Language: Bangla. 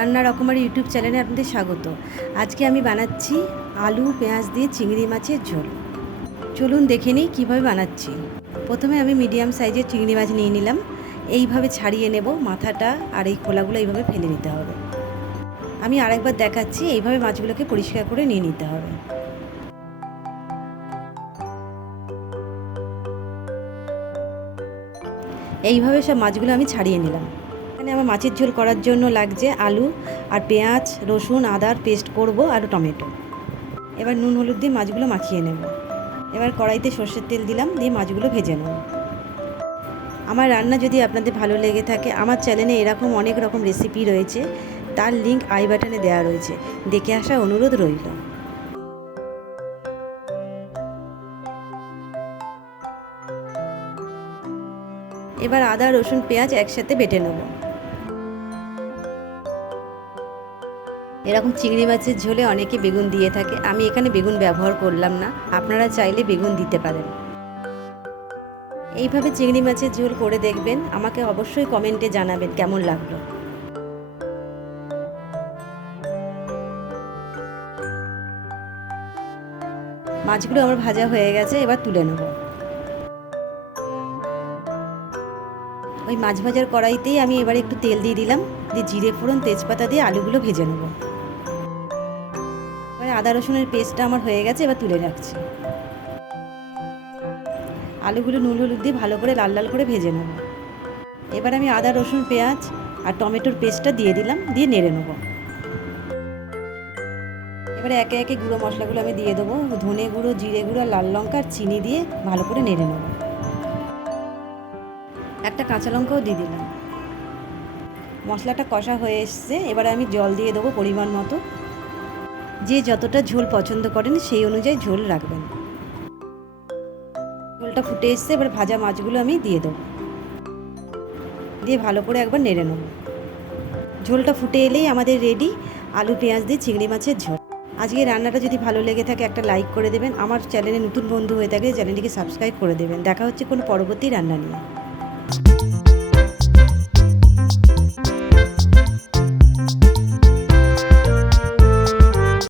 রান্না রকমারি ইউটিউব চ্যানেলে আপনাদের স্বাগত। আজকে আমি বানাচ্ছি আলু পেঁয়াজ দিয়ে চিংড়ি মাছের ঝোল। চলুন দেখে নিই কীভাবে বানাচ্ছি। প্রথমে আমি মিডিয়াম সাইজের চিংড়ি মাছ নিয়ে নিলাম। এইভাবে ছাড়িয়ে নেব মাথাটা, আর এই খোলাগুলো এইভাবে ফেলে নিতে হবে। আমি আরেকবার দেখাচ্ছি, এইভাবে মাছগুলোকে পরিষ্কার করে নিয়ে নিতে হবে। এইভাবে সব মাছগুলো আমি ছাড়িয়ে নিলাম। এখানে আমার মাছের ঝোল করার জন্য লাগছে আলু আর পেঁয়াজ, রসুন, আদার পেস্ট করব আর টমেটো। এবার নুন হলুদ দিয়ে মাছগুলো মাখিয়ে নেব। এবার কড়াইতে সর্ষের তেল দিলাম, দিয়ে মাছগুলো ভেজে নেব। আমার রান্না যদি আপনাদের ভালো লেগে থাকে, আমার চ্যানেলে এরকম অনেক রকম রেসিপি রয়েছে, তার লিঙ্ক আই বাটনে দেওয়া রয়েছে, দেখে আসার অনুরোধ রইল। এবার আদা রসুন পেঁয়াজ একসাথে বেটে নেব। এরকম চিংড়ি মাছের ঝোলে অনেকে বেগুন দিয়ে থাকে, আমি এখানে বেগুন ব্যবহার করলাম না, আপনারা চাইলে বেগুন দিতে পারেন। এইভাবে চিংড়ি মাছের ঝোল করে দেখবেন, আমাকে অবশ্যই কমেন্টে জানাবেন কেমন লাগলো। মাছগুলো আমার ভাজা হয়ে গেছে, এবার তুলে নেব। ওই মাছ ভাজার কড়াইতেই আমি এবার একটু তেল দিয়ে দিলাম, দিয়ে জিরে ফোড়ন তেজপাতা দিয়ে আলুগুলো ভেজে নেব। এবার আদা রসুনের পেস্টটা আমার হয়ে গেছে, এবার তুলে রাখছি। আলুগুলো নুন হলুদ দিয়ে ভালো করে লাল লাল করে ভেজে নেব। এবার আমি আদা রসুন পেঁয়াজ আর টমেটোর পেস্টটা দিয়ে দিলাম, দিয়ে নেড়ে নেব। এবারে একে একে গুঁড়ো মশলাগুলো আমি দিয়ে দেবো, ধনে গুঁড়ো, জিরে গুঁড়ো, লাল লঙ্কা আর চিনি দিয়ে ভালো করে নেড়ে নেব। একটা কাঁচা লঙ্কাও দিয়ে দিলাম। মশলাটা কষা হয়ে এসছে, এবারে আমি জল দিয়ে দেবো পরিমাণ মতো। যে যতটা ঝোল পছন্দ করেন সেই অনুযায়ী ঝোল রাখবেন। ঝোলটা ফুটে এসছে, এবার ভাজা মাছগুলো আমি দিয়ে দেবো, দিয়ে ভালো করে একবার নেড়ে নেব। ঝোলটা ফুটে এলেই আমাদের রেডি আলু পেঁয়াজ দিয়ে চিংড়ি মাছের ঝোল। আজকে রান্নাটা যদি ভালো লেগে থাকে একটা লাইক করে দেবেন। আমার চ্যানেলে নতুন বন্ধু হয়ে থাকলে চ্যানেলটিকে সাবস্ক্রাইব করে দেবেন। দেখা হচ্ছে কোনো পরবর্তী রান্না নিয়ে।